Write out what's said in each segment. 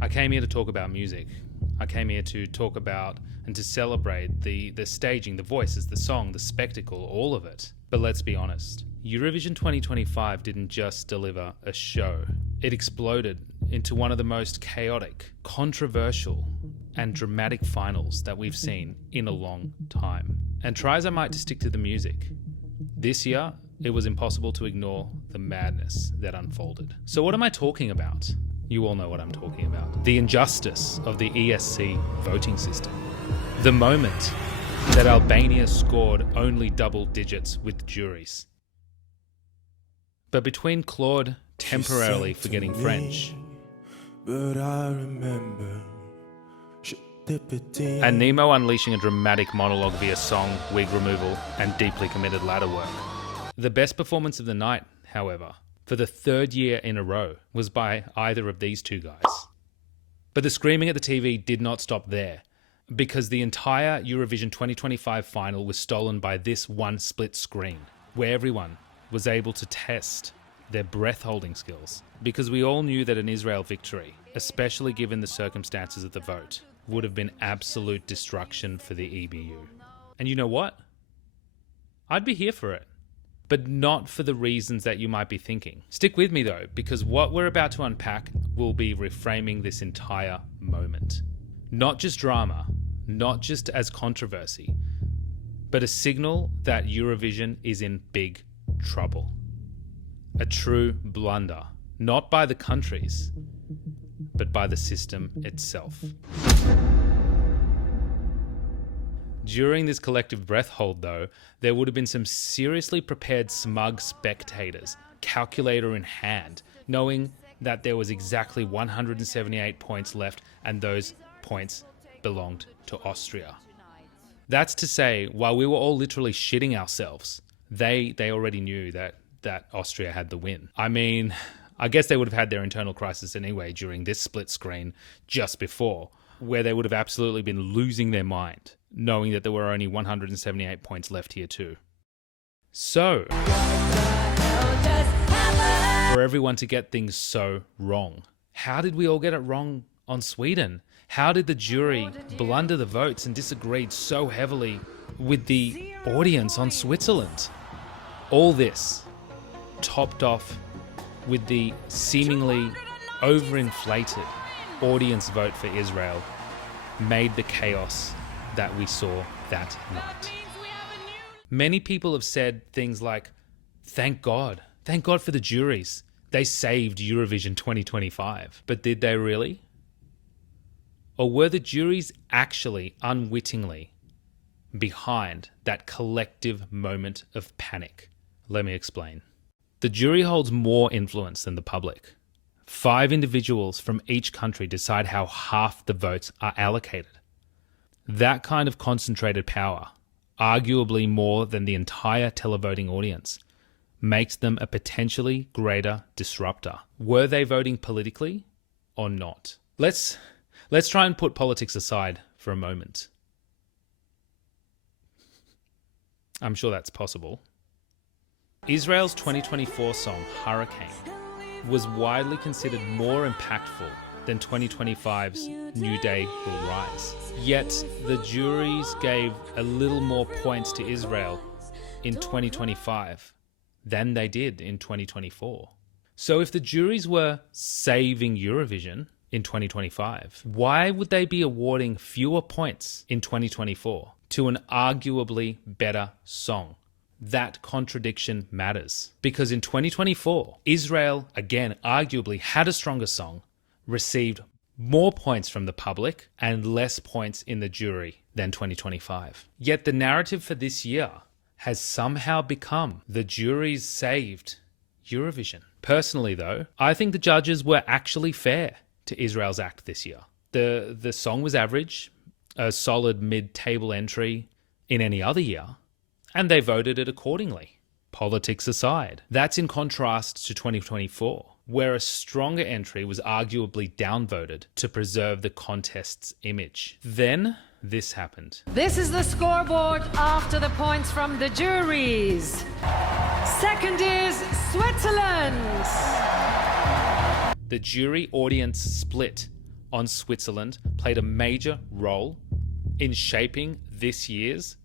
I came here to talk about music. I came here to talk about and to celebrate the staging, the voices, the song, the spectacle, all of it. But let's be honest, Eurovision 2025 didn't just deliver a show. It exploded into one of the most chaotic, controversial, and dramatic finals that we've seen in a long time. And try as I might to stick to the music, this year it was impossible to ignore the madness that unfolded. So what am I talking about? You all know what I'm talking about. The injustice of the ESC voting system. The moment that Albania scored only double digits with juries. But between Claude temporarily forgetting French but I remember and Nemo unleashing a dramatic monologue via song, wig removal, and deeply committed ladder work. The best performance of the night, however, for the third year in a row, was by either of these two guys. But the screaming at the TV did not stop there, because the entire Eurovision 2025 final was stolen by this one split screen, where everyone was able to test their breath-holding skills. Because we all knew that an Israel victory, especially given the circumstances of the vote, would have been absolute destruction for the EBU. And you know what? I'd be here for it. But not for the reasons that you might be thinking. Stick with me though, because what we're about to unpack will be reframing this entire moment. Not just drama, not just as controversy, but a signal that Eurovision is in big trouble. A true blunder, not by the countries, but by the system itself. During this collective breath hold though, there would have been some seriously prepared smug spectators, calculator in hand, knowing that there was exactly 178 points left and those points belonged to Austria. That's to say, while we were all literally shitting ourselves, they already knew that Austria had the win. I mean, I guess they would have had their internal crisis anyway during this split screen just before, where they would have absolutely been losing their mind, knowing that there were only 178 points left here too. So, for everyone to get things so wrong, how did we all get it wrong on Sweden? How did the jury blunder the votes and disagreed so heavily with the audience on Switzerland? All this topped off with the seemingly overinflated audience vote for Israel made the chaos that we saw that night. Many people have said things like, thank God for the juries. They saved Eurovision 2025. But did they really? Or were the juries actually unwittingly behind that collective moment of panic? Let me explain. The jury holds more influence than the public. 5 individuals from each country decide how half the votes are allocated. That kind of concentrated power, arguably more than the entire televoting audience, makes them a potentially greater disruptor. Were they voting politically or not? Let's try and put politics aside for a moment. I'm sure that's possible. Israel's 2024 song, Hurricane, was widely considered more impactful than 2025's New Day Will Rise. Yet, the juries gave a little more points to Israel in 2025 than they did in 2024. So if the juries were saving Eurovision in 2025, why would they be awarding fewer points in 2024 to an arguably better song? That contradiction matters. Because in 2024, Israel, again, arguably had a stronger song, received more points from the public and less points in the jury than 2025. Yet the narrative for this year has somehow become the juries saved Eurovision. Personally though, I think the judges were actually fair to Israel's act this year. The song was average, a solid mid-table entry in any other year, and they voted it accordingly, politics aside. That's in contrast to 2024, where a stronger entry was arguably downvoted to preserve the contest's image. Then, this happened. This is the scoreboard after the points from the juries. Second is Switzerland. The jury audience split on Switzerland played a major role in shaping this year's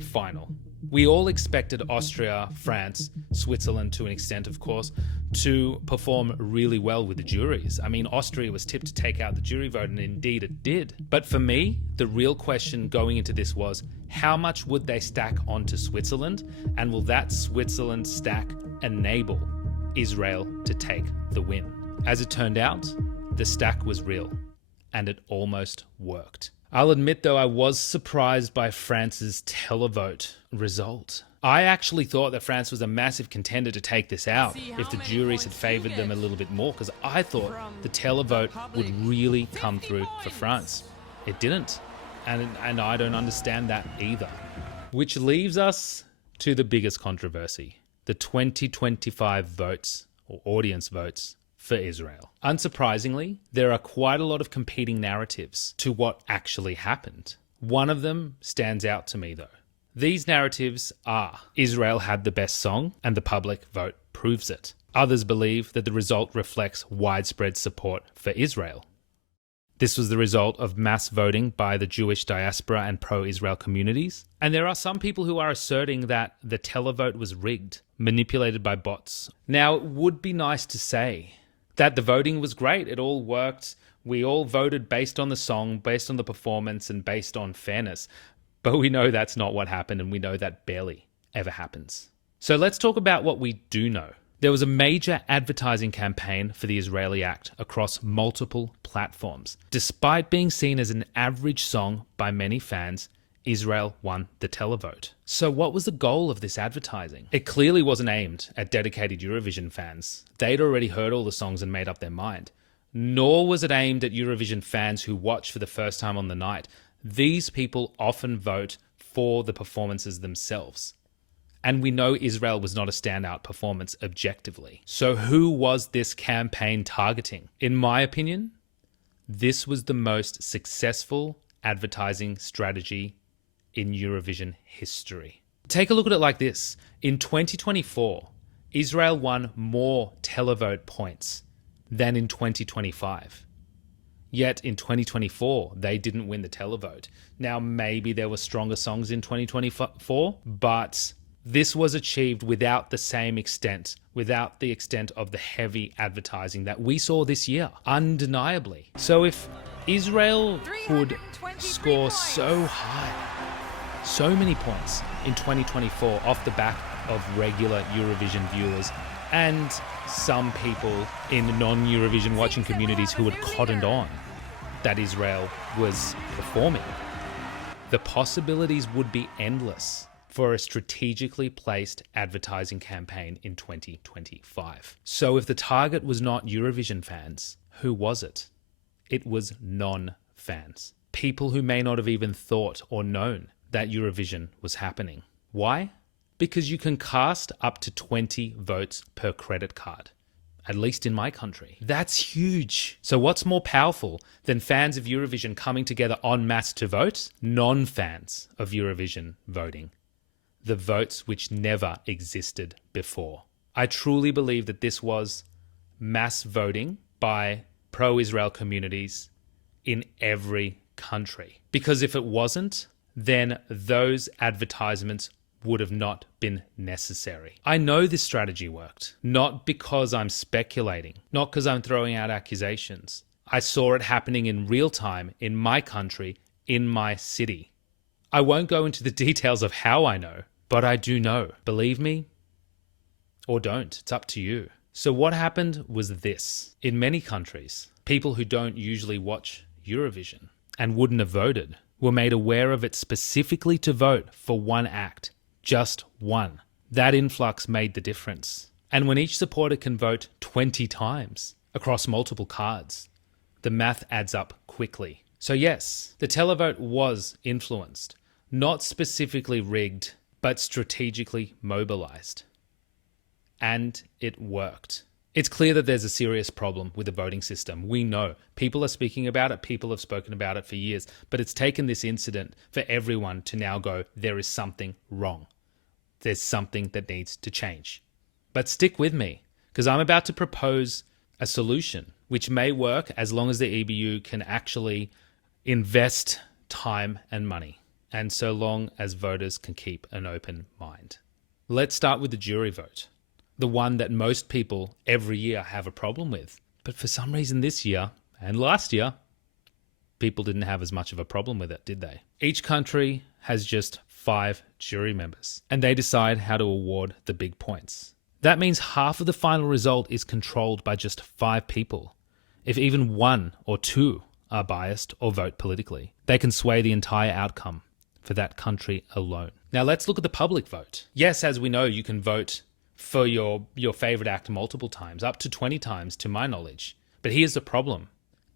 final. We all expected Austria, France, Switzerland to an extent, of course, to perform really well with the juries. I mean, Austria was tipped to take out the jury vote, and indeed it did. But for me, the real question going into this was, how much would they stack onto Switzerland? And will that Switzerland stack enable Israel to take the win? As it turned out, the stack was real, and it almost worked. I'll admit, though, I was surprised by France's televote result. I actually thought that France was a massive contender to take this out if the juries had favoured them a little bit more, because I thought the televote would really come through for France. It didn't, and I don't understand that either. Which leaves us to the biggest controversy, the 2025 votes, or audience votes, for Israel. Unsurprisingly, there are quite a lot of competing narratives to what actually happened. One of them stands out to me, though. These narratives are: Israel had the best song, and the public vote proves it. Others believe that the result reflects widespread support for Israel. This was the result of mass voting by the Jewish diaspora and pro-Israel communities. And there are some people who are asserting that the televote was rigged, manipulated by bots. Now, it would be nice to say that the voting was great. It all worked. We all voted based on the song, based on the performance, and based on fairness. But we know that's not what happened, and we know that barely ever happens. So let's talk about what we do know. There was a major advertising campaign for the Israeli act across multiple platforms. Despite being seen as an average song by many fans, Israel won the televote. So what was the goal of this advertising? It clearly wasn't aimed at dedicated Eurovision fans. They'd already heard all the songs and made up their mind. Nor was it aimed at Eurovision fans who watch for the first time on the night. These people often vote for the performances themselves. And we know Israel was not a standout performance objectively. So who was this campaign targeting? In my opinion, this was the most successful advertising strategy in Eurovision history. Take a look at it like this. In 2024, Israel won more televote points than in 2025. Yet in 2024, they didn't win the televote. Now, maybe there were stronger songs in 2024, but this was achieved without the same extent, without the extent of the heavy advertising that we saw this year, undeniably. So if Israel could score so high, so many points in 2024 off the back of regular Eurovision viewers and some people in non-Eurovision watching communities who had cottoned on that Israel was performing, the possibilities would be endless for a strategically placed advertising campaign in 2025. So if the target was not Eurovision fans, who was it? It was non-fans. People who may not have even thought or known that Eurovision was happening. Why? Because you can cast up to 20 votes per credit card, at least in my country. That's huge. So what's more powerful than fans of Eurovision coming together en masse to vote? Non-fans of Eurovision voting. The votes which never existed before. I truly believe that this was mass voting by pro-Israel communities in every country. Because if it wasn't, then those advertisements would have not been necessary. I know this strategy worked, not because I'm speculating, not because I'm throwing out accusations. I saw it happening in real time in my country, in my city. I won't go into the details of how I know, but I do know. Believe me or don't, it's up to you. So what happened was this. In many countries, people who don't usually watch Eurovision and wouldn't have voted were made aware of it specifically to vote for one act, just one. That influx made the difference. And when each supporter can vote 20 times across multiple cards, the math adds up quickly. So yes, the televote was influenced, not specifically rigged, but strategically mobilized. And it worked. It's clear that there's a serious problem with the voting system. We know. People are speaking about it. People have spoken about it for years. But it's taken this incident for everyone to now go, there is something wrong. There's something that needs to change. But stick with me, because I'm about to propose a solution, which may work as long as the EBU can actually invest time and money, and so long as voters can keep an open mind. Let's start with the jury vote, the one that most people every year have a problem with. But for some reason this year and last year, people didn't have as much of a problem with it, did they? Each country has just 5 jury members, and they decide how to award the big points. That means half of the final result is controlled by just 5 people. If even 1 or 2 are biased or vote politically, they can sway the entire outcome for that country alone. Now let's look at the public vote. Yes, as we know, you can vote for your favorite act multiple times, up to 20 times to my knowledge. But here's the problem.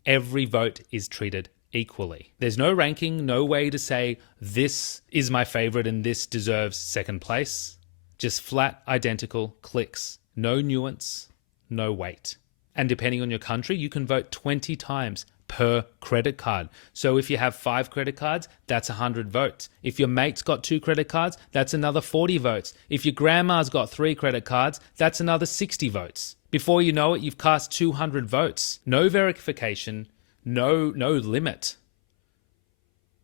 Every vote is treated equally. There's no ranking, no way to say this is my favorite and this deserves second place. Just flat, identical clicks. No nuance, no weight. And depending on your country, you can vote 20 times per credit card. So if you have 5 credit cards, that's 100 votes. If your mate's got 2 credit cards, that's another 40 votes. If your grandma's got 3 credit cards, that's another 60 votes. Before you know it, you've cast 200 votes. No verification, no limit.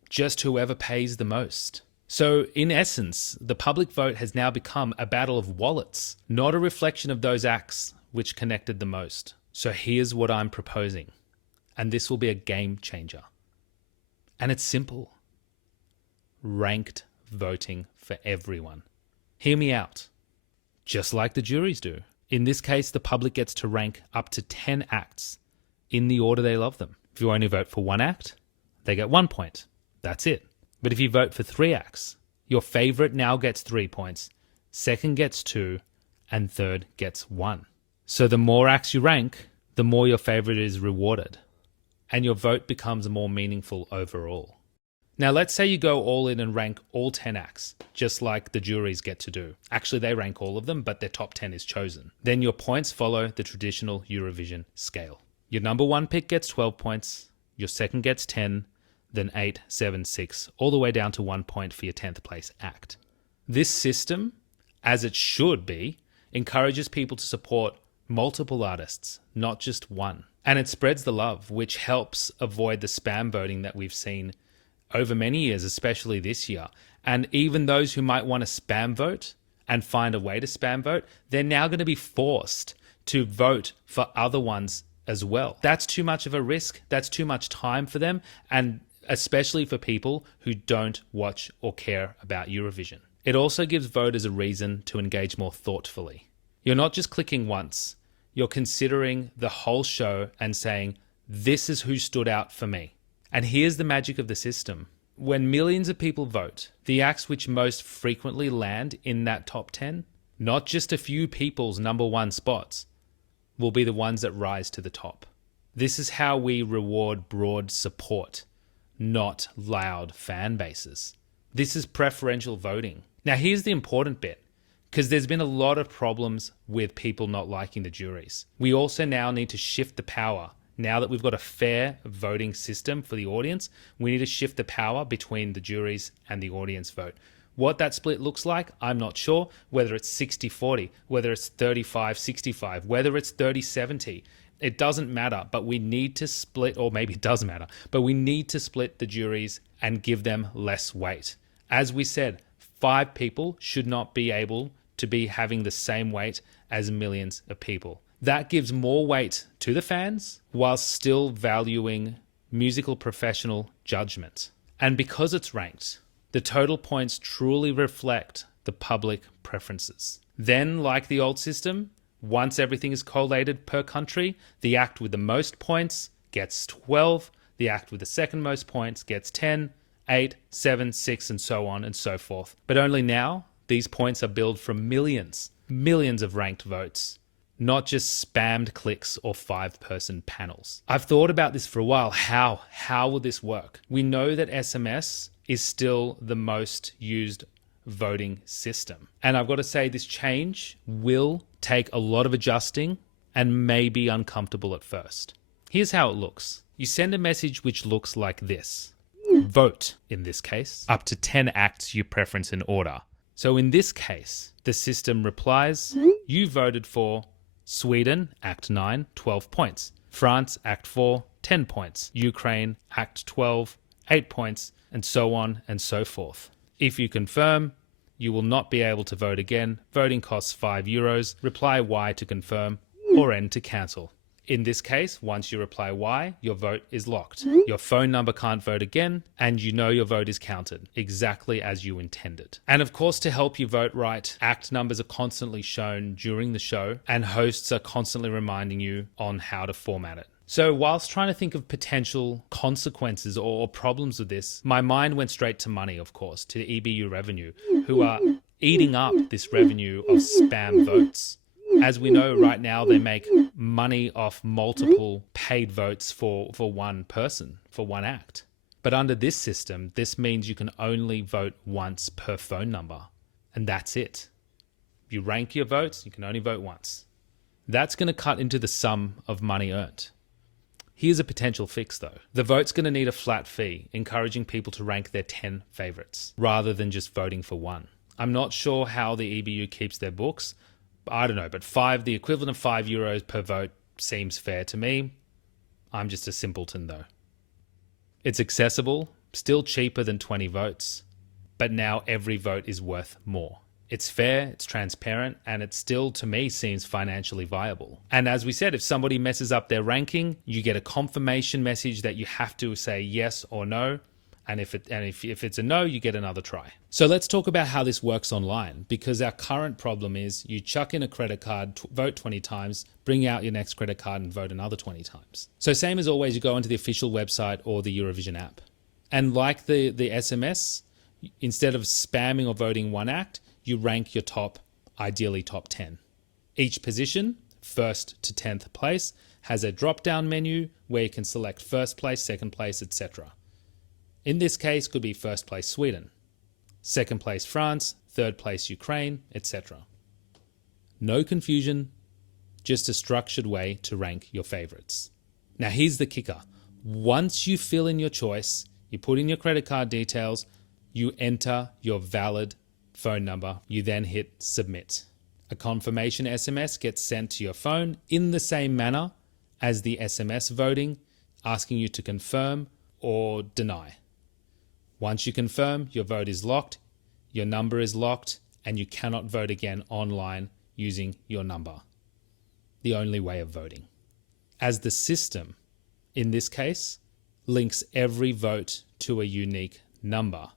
Just whoever pays the most. So in essence, the public vote has now become a battle of wallets, not a reflection of those acts which connected the most. So here's what I'm proposing, and this will be a game changer. And it's simple. Ranked voting for everyone. Hear me out. Just like the juries do. In this case, the public gets to rank up to 10 acts in the order they love them. If you only vote for 1 act, they get 1 point. That's it. But if you vote for 3 acts, your favorite now gets 3 points, second gets 2, and third gets 1. So the more acts you rank, the more your favorite is rewarded, and your vote becomes more meaningful overall. Now let's say you go all in and rank all 10 acts, just like the juries get to do. Actually, they rank all of them, but their top 10 is chosen. Then your points follow the traditional Eurovision scale. Your number 1 pick gets 12 points, your second gets 10, then 8, 7, 6, all the way down to 1 point for your 10th place act. This system, as it should be, encourages people to support multiple artists, not just one. And it spreads the love, which helps avoid the spam voting that we've seen over many years, especially this year. And even those who might want to spam vote and find a way to spam vote, they're now going to be forced to vote for other ones as well. That's too much of a risk. That's too much time for them. And especially for people who don't watch or care about Eurovision. It also gives voters a reason to engage more thoughtfully. You're not just clicking once, you're considering the whole show and saying, this is who stood out for me. And here's the magic of the system. When millions of people vote, the acts which most frequently land in that top 10, not just a few people's number 1 spots, will be the ones that rise to the top. This is how we reward broad support, not loud fan bases. This is preferential voting. Now here's the important bit, because there's been a lot of problems with people not liking the juries. We also now need to shift the power. Now that we've got a fair voting system for the audience, we need to shift the power between the juries and the audience vote. What that split looks like, I'm not sure. Whether it's 60-40, whether it's 35-65, whether it's 30-70. It doesn't matter, but we need to split, or maybe it does matter, but we need to split the juries and give them less weight. As we said, 5 people should not be able to be having the same weight as millions of people. That gives more weight to the fans while still valuing musical professional judgment. And because it's ranked, the total points truly reflect the public preferences. Then, like the old system, once everything is collated per country, the act with the most points gets 12, the act with the second most points gets 10, 8, 7, 6, and so on and so forth. But only now, these points are billed from millions of ranked votes, not just spammed clicks or 5-person panels. I've thought about this for a while. How will this work? We know that SMS is still the most used voting system. And I've got to say, this change will take a lot of adjusting and may be uncomfortable at first. Here's how it looks. You send a message which looks like this. Vote, in this case, up to 10 acts you preference in order. So in this case, the system replies, you voted for Sweden, Act 9, 12 points. France, Act 4, 10 points. Ukraine, Act 12, 8 points, and so on and so forth. If you confirm, you will not be able to vote again. Voting costs €5. Reply Y to confirm or N to cancel. In this case, once you reply Y, your vote is locked. Your phone number can't vote again, and you know your vote is counted, exactly as you intended. And of course, to help you vote right, act numbers are constantly shown during the show, and hosts are constantly reminding you on how to format it. So whilst trying to think of potential consequences or problems with this, my mind went straight to money, of course, to the EBU revenue, who are eating up this revenue of spam votes. As we know right now, they make money off multiple paid votes for one person, for one act. But under this system, this means you can only vote once per phone number. And that's it. You rank your votes, you can only vote once. That's going to cut into the sum of money earned. Here's a potential fix though. The vote's going to need a flat fee, encouraging people to rank their 10 favourites, rather than just voting for one. I'm not sure how the EBU keeps their books. I don't know, but the equivalent of €5 per vote seems fair to me. I'm just a simpleton though. It's accessible, still cheaper than 20 votes, but now every vote is worth more. It's fair, it's transparent, and it still, to me, seems financially viable. And as we said, if somebody messes up their ranking, you get a confirmation message that you have to say yes or no. And if it's a no, you get another try. So let's talk about how this works online, because our current problem is you chuck in a credit card, vote 20 times, bring out your next credit card and vote another 20 times. So same as always, you go onto the official website or the Eurovision app. And like the SMS, instead of spamming or voting one act, you rank your ideally top 10. Each position, 1st to 10th place, has a drop-down menu where you can select 1st place, 2nd place, etc. In this case, could be 1st place Sweden, 2nd place France, 3rd place Ukraine, etc. No confusion, just a structured way to rank your favorites. Now here's the kicker. Once you fill in your choice, you put in your credit card details, you enter your valid phone number, you then hit submit. A confirmation SMS gets sent to your phone in the same manner as the SMS voting, asking you to confirm or deny. Once you confirm, your vote is locked, your number is locked, and you cannot vote again online using your number. The only way of voting. As the system, in this case, links every vote to a unique number.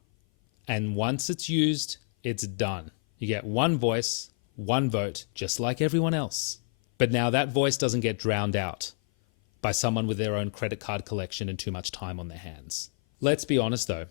And once it's used, it's done. You get one voice, one vote, just like everyone else. But now that voice doesn't get drowned out by someone with their own credit card collection and too much time on their hands. Let's be honest though,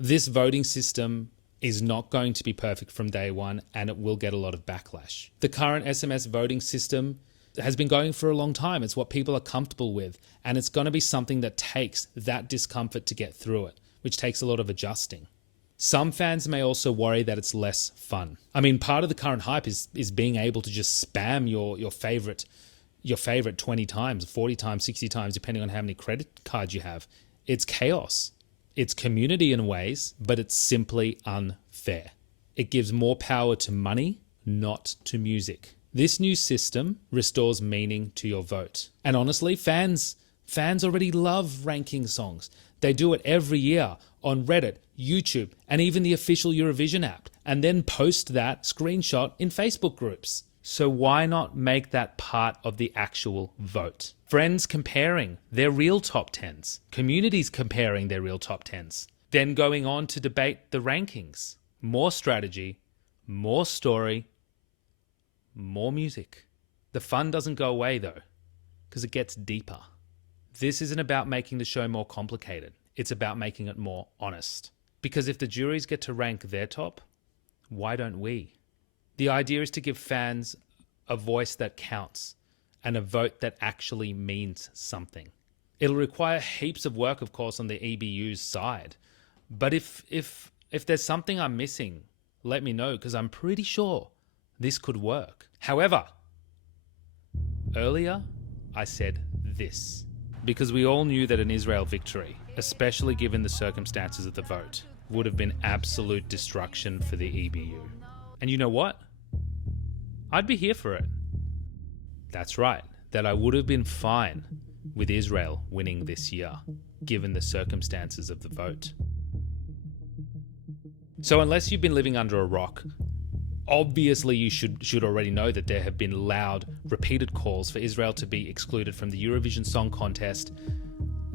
this voting system is not going to be perfect from day one, and it will get a lot of backlash. The current SMS voting system has been going for a long time. It's what people are comfortable with, and it's going to be something that takes that discomfort to get through it, which takes a lot of adjusting. Some fans may also worry that it's less fun. I mean, part of the current hype is being able to just spam your favorite 20 times, 40 times, 60 times, depending on how many credit cards you have. It's chaos. It's community in ways, but it's simply unfair. It gives more power to money, not to music. This new system restores meaning to your vote. And honestly, fans already love ranking songs. They do it every year on Reddit, YouTube, and even the official Eurovision app, and then post that screenshot in Facebook groups. So why not make that part of the actual vote? Friends comparing their real top 10s, communities comparing their real top 10s, then going on to debate the rankings. More strategy, more story, more music. The fun doesn't go away though, because it gets deeper. This isn't about making the show more complicated. It's about making it more honest. Because if the juries get to rank their top, why don't we? The idea is to give fans a voice that counts and a vote that actually means something. It'll require heaps of work, of course, on the EBU's side. But if there's something I'm missing, let me know, because I'm pretty sure this could work. However, earlier I said this, because we all knew that an Israel victory, especially given the circumstances of the vote, would have been absolute destruction for the EBU. And you know what? I'd be here for it. That's right. that I would have been fine with Israel winning this year, given the circumstances of the vote. So unless you've been living under a rock, obviously you should already know that there have been loud, repeated calls for Israel to be excluded from the Eurovision Song Contest,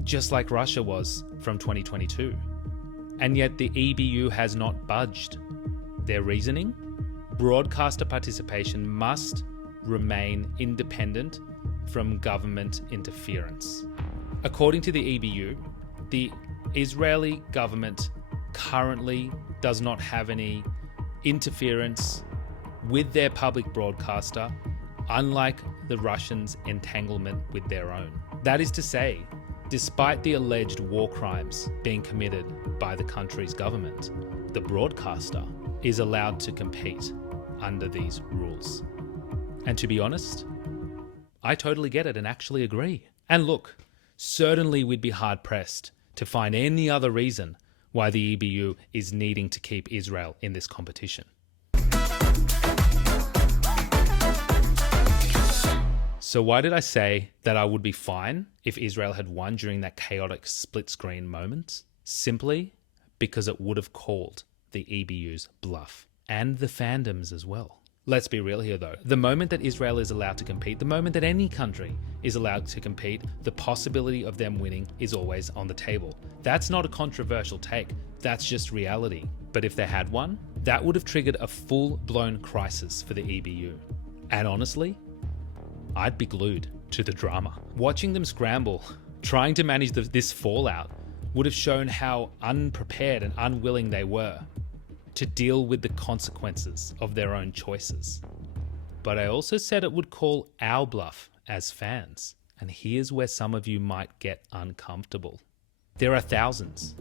just like Russia was from 2022. And yet the EBU has not budged. Their reasoning? Broadcaster participation must remain independent from government interference. According to the EBU, the Israeli government currently does not have any interference with their public broadcaster, unlike the Russians' entanglement with their own. That is to say, despite the alleged war crimes being committed by the country's government, the broadcaster is allowed to compete under these rules. And to be honest, I totally get it and actually agree. And look, certainly we'd be hard-pressed to find any other reason why the EBU is needing to keep Israel in this competition. So why did I say that I would be fine if Israel had won during that chaotic split-screen moment? Simply because it would have called the EBU's bluff, and the fandoms as well. Let's be real here though. The moment that Israel is allowed to compete, the moment that any country is allowed to compete, the possibility of them winning is always on the table. That's not a controversial take, that's just reality. But if they had won, that would have triggered a full-blown crisis for the EBU. And honestly, I'd be glued to the drama. Watching them scramble, trying to manage this fallout, would have shown how unprepared and unwilling they were to deal with the consequences of their own choices. But I also said it would call our bluff as fans. And here's where some of you might get uncomfortable. There are thousands,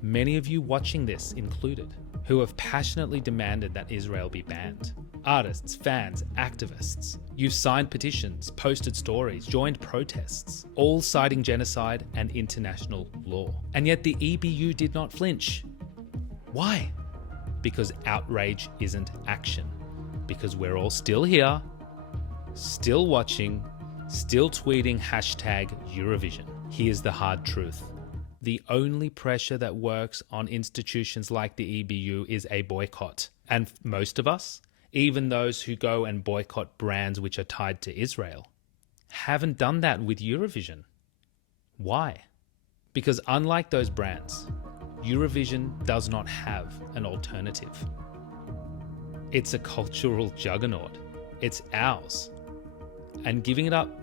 many of you watching this included, who have passionately demanded that Israel be banned. Artists, fans, activists. You've signed petitions, posted stories, joined protests, all citing genocide and international law. And yet the EBU did not flinch. Why? Because outrage isn't action. Because we're all still here, still watching, still tweeting #Eurovision. Here's the hard truth. The only pressure that works on institutions like the EBU is a boycott. And most of us, even those who go and boycott brands which are tied to Israel, haven't done that with Eurovision. Why? Because unlike those brands, Eurovision does not have an alternative. It's a cultural juggernaut. It's ours. And giving it up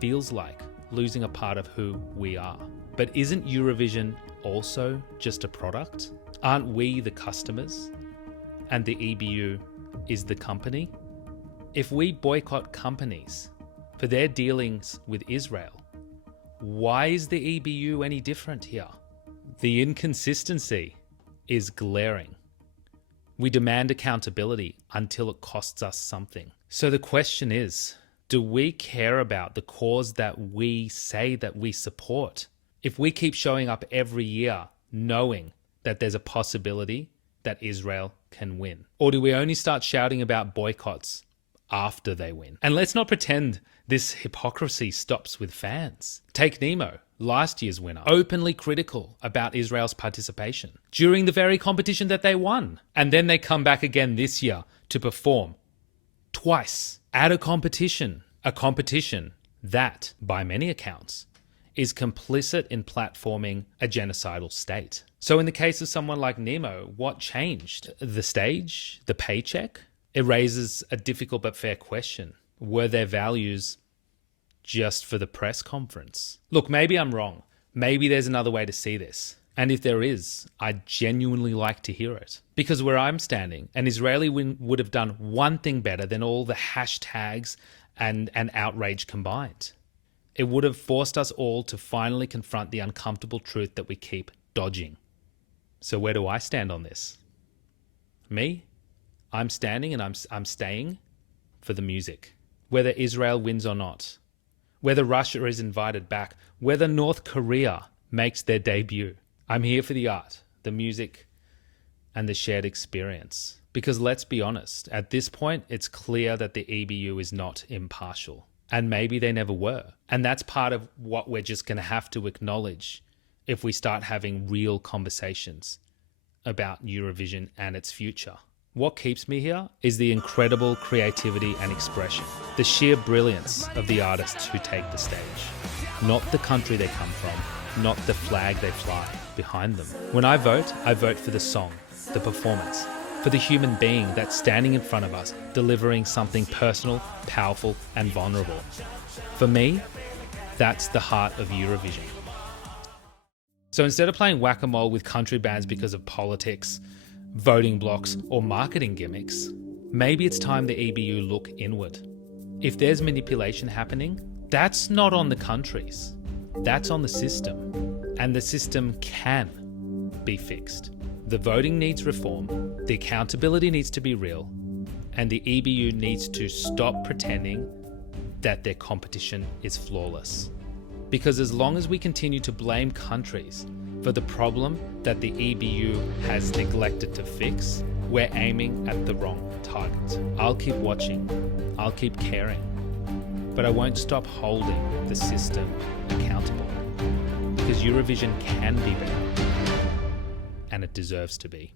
feels like losing a part of who we are. But isn't Eurovision also just a product? Aren't we the customers? And the EBU is the company? If we boycott companies for their dealings with Israel, why is the EBU any different here? The inconsistency is glaring. We demand accountability until it costs us something. So the question is, do we care about the cause that we say that we support? If we keep showing up every year knowing that there's a possibility that Israel can win? Or do we only start shouting about boycotts after they win? And let's not pretend this hypocrisy stops with fans. Take Nemo, last year's winner, openly critical about Israel's participation during the very competition that they won. And then they come back again this year to perform twice at a competition that, by many accounts, is complicit in platforming a genocidal state. So in the case of someone like Nemo, what changed? The stage? The paycheck? It raises a difficult but fair question. Were their values just for the press conference? Look, maybe I'm wrong. Maybe there's another way to see this. And if there is, I'd genuinely like to hear it. Because where I'm standing, an Israeli would have done one thing better than all the hashtags and outrage combined. It would have forced us all to finally confront the uncomfortable truth that we keep dodging. So where do I stand on this? Me? I'm standing and I'm staying for the music. Whether Israel wins or not. Whether Russia is invited back. Whether North Korea makes their debut. I'm here for the art, the music, and the shared experience. Because let's be honest, at this point, it's clear that the EBU is not impartial. And maybe they never were. And that's part of what we're just going to have to acknowledge if we start having real conversations about Eurovision and its future. What keeps me here is the incredible creativity and expression, the sheer brilliance of the artists who take the stage. Not the country they come from, not the flag they fly behind them. When I vote for the song, the performance, for the human being that's standing in front of us, delivering something personal, powerful, and vulnerable. For me, that's the heart of Eurovision. So instead of playing whack-a-mole with country bands because of politics, voting blocks, or marketing gimmicks, maybe it's time the EBU look inward. If there's manipulation happening, that's not on the countries, that's on the system. And the system can be fixed. The voting needs reform, the accountability needs to be real, and the EBU needs to stop pretending that their competition is flawless. Because as long as we continue to blame countries for the problem that the EBU has neglected to fix, we're aiming at the wrong target. I'll keep watching, I'll keep caring, but I won't stop holding the system accountable. Because Eurovision can be better, and it deserves to be.